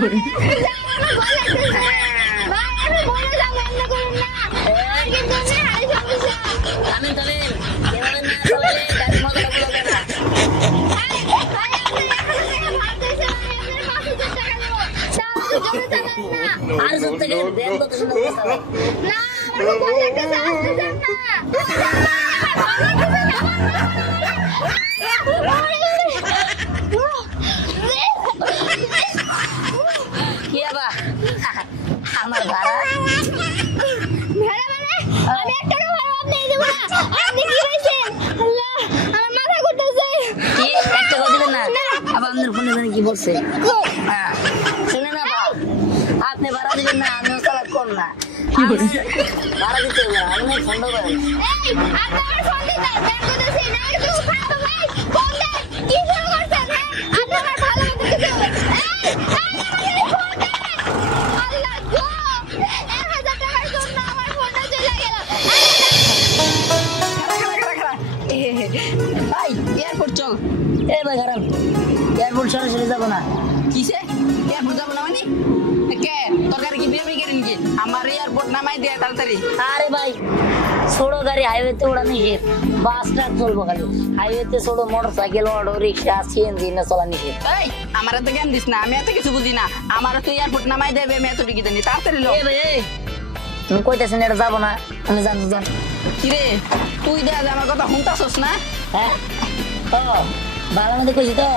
আমি তবে এভাবে না চলে গাড়ি মজা বলবে না। আর সব থেকে ব্যায়াম করতে শুরু করতে হবে না। কি আবা আমার ভাড়া আমি একটা ভাড়া আপনি দেব না। আপনি কি হইছেন? আল্লাহ আমার মাথা ঘুরতেছে। কি একটা কথা দিবেন না? আবার আপনার ফোনে জানি কি বলছে? হ্যাঁ শুনে না বাপ, আপনি ভাড়া দিবেন না, আমি চালাক কম না। কি বলছে? ভাড়া দিতে হবে না, আমি ফোন দেব। এই আপনি আমার ফোন দিতে দেন কইতেছি না, একটু খারাপ ভাই ফোন দেন। কি শুরু করছেন? আপনি আমার ভালো মতো দিতে হবে। এই ফোন দেন। আল্লাহ গো 1000 টাকার জন্য আমার ফোনটা চলে গেল। ভাই এয়ারপোর্ট চল। এ ভাই খারাপ এয়ারপোর্ট সরাসরি যাবো না। কিসে এয়ারপোর্ট যাবো না মানে? কে তরকারি কি বিয়ে বিয়ে নাকি? আমার এয়ারপোর্ট নামাই দে তাড়াতাড়ি। আরে ভাই ছোট গাড়ি হাইওয়েতে ওড়ানো নিষেধ, বাস ট্রাক চলবো খালি। হাইওয়েতে ছোট মোটরসাইকেল অটো রিক্সা সিএনজি না চলা নিষেধ। এই আমার এত জ্ঞান দিস না, আমি এত কিছু বুঝি না। আমার তো এয়ারপোর্ট নামাই দেবে, আমি এত টিকিট জানি। তাড়াতাড়ি লো। তুমি কইতেছেন এটা যাবো না, আমি জানতে জান। কিরে তুই দেখ আমার কথা শুনতাছস না? হ্যাঁ ও ভালো মতো কইছি তো,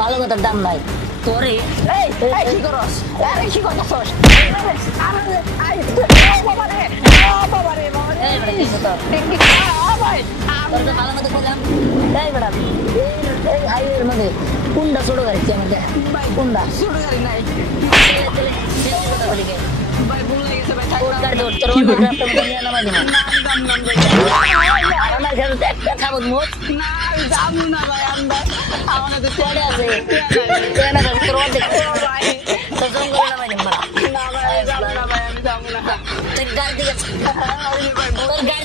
ভালো কথার দাম নাই তোরে। এই কি করস? আরে কি করতাছস? ভালো মতো কইলাম। এই ম্যাডাম এই হাইওয়ের মধ্যে কোনটা ছোট গাড়ি আমাদের? কোনটা ছোট গাড়ি নাই ভাই, ভুল হয়ে গেছে ভাই। ওর গাড়ি ধরতে হবে, নিয়ে নামাই দিন। আমার ঘরে একটা খাবো মোট না আমি যাবো না ভাই। আমরা আমার তো পড়ে আছে তোর অর্ধেক তো জঙ্গলে নামাই দিন। না ভাই যাবো না ভাই, আমি যাবো না। তোর গাড়ি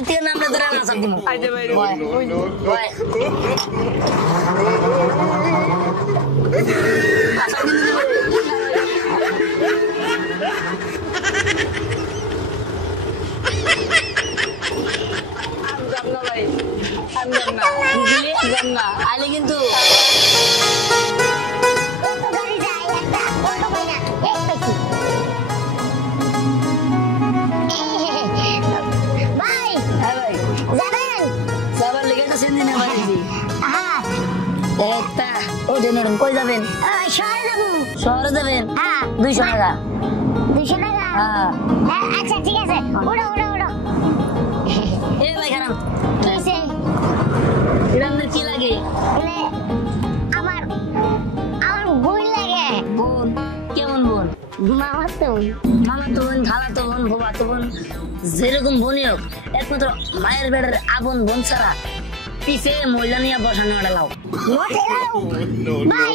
থেকে নামলে ধরে নাচার দিব। আইতে ভাই আইলে কিন্তু কই যাবেন? শহরে যাবেন? 200 টাকা। 200 টাকা? আচ্ছা ঠিক আছে, ওড়ো ওড়ো ওড়ো। এ ভাই খারাপ কিসে? এটা কি লাগে? আমার বোন লাগে। বোন? কেমন বোন? মামাতো বোন, খালাতো বোন, ফুফাতো বোন, যেরকম বোনই হোক একমাত্র মায়ের বেড়ের আপন বোন ছাড়া পিছে মহিলা নিয়ে বসানো লাও। ভাই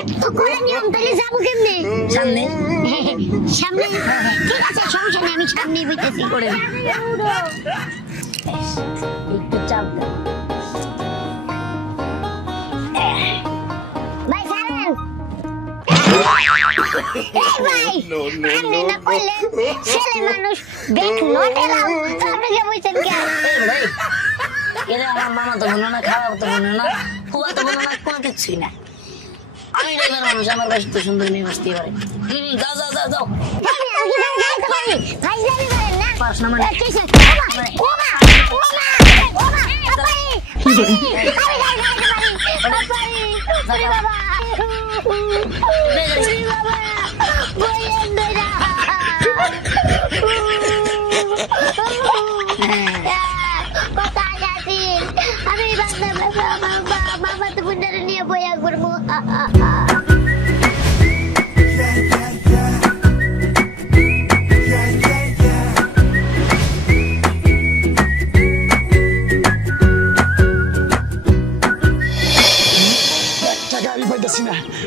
একটু করে নিয়ম, তাহলে যাবো কেমনে? সামনে সামনে? ঠিক আছে সমস্যা নেই, আমি সামনে বইতেছি। করে একটু চাপ দাও। ভাই ছাড়েন। ভাই আপনি না কইলেন ছেলে মানুষ ব্রেক নট এলাও, তো আপনি যে বলছেন কেন? ভাই এরা আমার মামা তো বোন না, খাওয়া তো বোন না, ফুয়া তো বোন না, কোনো কিছুই না। আমি ড্রাইভার মানুষ, আমার বাস তো সুন্দর মেয়ে বসতে পারে। যাও যাও যাও যাও। পাস না মানে আমি বাবা তো বুন্ডারে নিয়ে বইয়া করবো।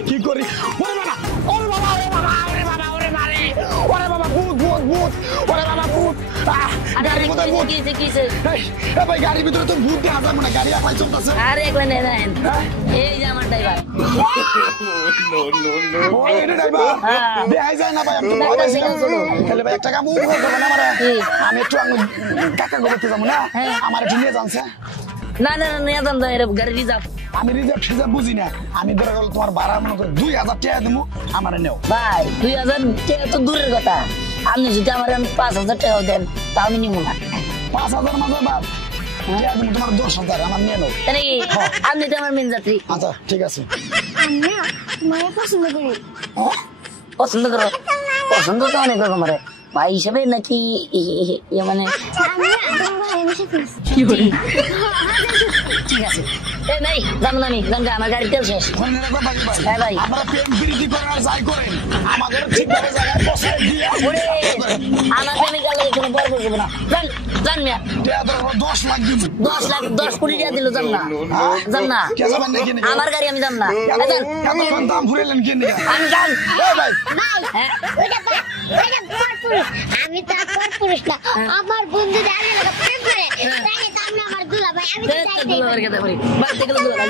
কি করি? ওরে বাবা, ওরে বাবা, ওরে বাবা, ওরে বাবা, ওরে বাবা, ওরে বাবা, ভূত ভূত ভূত, ওরে বাবা ভূত। গাড়ির মধ্যে কোথায় ভূত? কিছে এই, এ ভাই গাড়ির ভিতরে তো ভূত দেখা যাবে না, গাড়ি একলাই চলতেছে। আরে একবার নেন এই যে আমার ড্রাইভার ও, এটা driver? হ্যাঁ। দেখাই যায় না ভাই, আমি তো না, ভয় এটা পাইছি। সেকেন্ড চলো। তাহলে ভাই একটা কাম উপভোগ করবেন আমারে? কি? আমি একটু কাকা করতে যাবো না, হ্যাঁ। আমার একটু নিয়ে জানছে। না না না নিয়ে যান গাড়ি রিজার্ভ আমি রিজার্ভ সিজার্ভ বুঝি না, আমি ধরে গেল তোমার ভাড়া মনে করে 2000 টাকা দেবো, আমারে নেও। ভাই 2000 টাকা তো দূরের কথা আপনি যদি আমার 5000 টাকা দেন তা আমি নিব না 5000 মাঝে বাদ টাকা দেবো তোমার 10,000, আমার নিয়ে নেও। তাই নাকি আপনি তো আমার মেন যাত্রী আচ্ছা ঠিক আছে। আমি না তোমায় পছন্দ করি। পছন্দ করো পছন্দ তো অনেক রকম রে ভাই হিসেবে নাকি মানে আমি না তোমার ভালোবাসা ফেলছি। ঠিক আছে এই ভাই যাবো না আমি জানকা আমার গাড়ি তেল শেষ ফোন রাখো ভাই ভাই। হ্যাঁ ভাই। আমরা প্রেম প্রীতি করেন আর যাই করেন, আমাদের ঠিকভাবে জায়গায় বসায় দিয়ে ওরে আমার প্রেমে গেলে কোনো বড় করবো না জান জান মিয়া টাকা ধরে 10 লাখ দিব। 10 লাখ 10 কোটি টাকা দিল যান না যান না কে যাবেন নাকি নাকি? আমার গাড়ি আমি যাম না এই যান, এতক্ষণ দাম ফুরাইলেন কি নিয়ে? আমি যান এই ভাই, ভাই হ্যাঁ ওইটা পরপুরুষ, আমি তো আর পরপুরুষ না। আমার বন্ধু দাঁড়িয়ে লাগা প্রেম করে তাই তো আমি আমার দুলা ভাই, আমি তো চাইতেই পারি। দুলাভাইয়ের কথা বলি বাড়ি থেকে দুলাভাই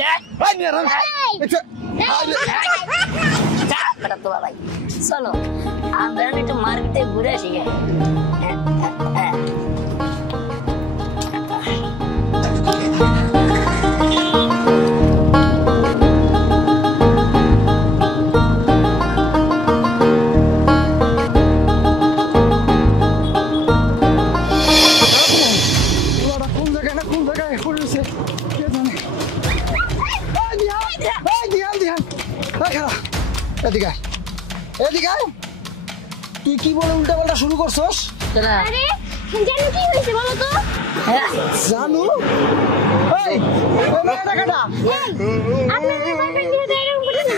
যা ভাই নিয়ে রাখ। আচ্ছা, যা বেটা দুলাভাই চলো আমরা একটু মার্কেটে ঘুরে আসি গে। ওরা কোন জায়গায় না কোন জায়গায় পড়েছে কে জানে। এই দিহান, এই দিহান, দিহান। এই খাড়া, এদিকে আয়, এদিকে আয়। তুই কি বলে উল্টাপাল্টা শুরু করছস? চলা আরে জানো কি হয়েছে বলো তো? হ্যাঁ জানু, এই মেয়েটা কাটা। আপনার বয়ফ্রেন্ড দিয়ে এরকম করে না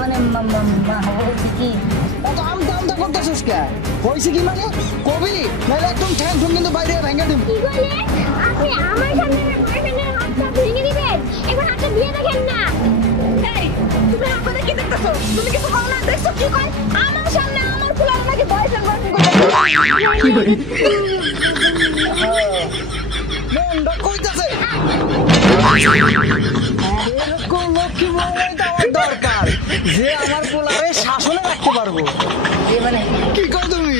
মানে বলছি কি এত আমতা আমতা করতেছিস কে? হয়েছে কি মানে? কবি নাহলে একদম ঠ্যাং ঠুং কিন্তু বাইরে ভেঙে দিবি। কি বলে? আপনি আমার সামনে আমার বয়ফ্রেন্ডের হাতটা ভেঙে দিবেন? এখন হাতটা দিয়ে দেখেন না। এই তুমি আমাদের কি দেখতেছো? তুমি কিছু বলো না, দেখছো কি কয়? আমার সামনে আমার ফুলার নাকি বয়ফ্রেন্ড মনটা কইতাছে। এরকম লক্ষ্মী বউই তো আমার দরকার, যে আমার পোলারে শাসনে রাখতে পারবো। মানে কি কর তুমি?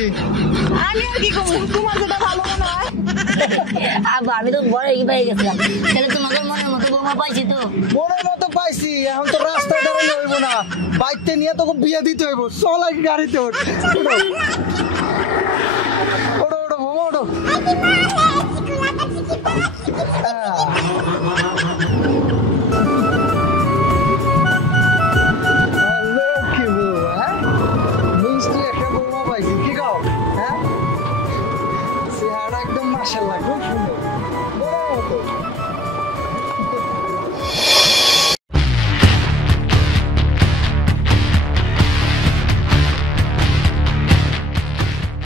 আমি আর কি করব? তোমার যেটা ভালো মনে হয়। আমি তো বড় এগিয়ে পেয়ে গেছিলাম তাহলে তোমাদের মনের মতো বৌমা পাইছি তো মনের মতো পাইছি, এখন তো রাস্তায় দাঁড়ালে হইব না, বাইকতে নিয়ে তোকে বিয়ে দিতে হইব। চল আগে গাড়িতে ওঠ।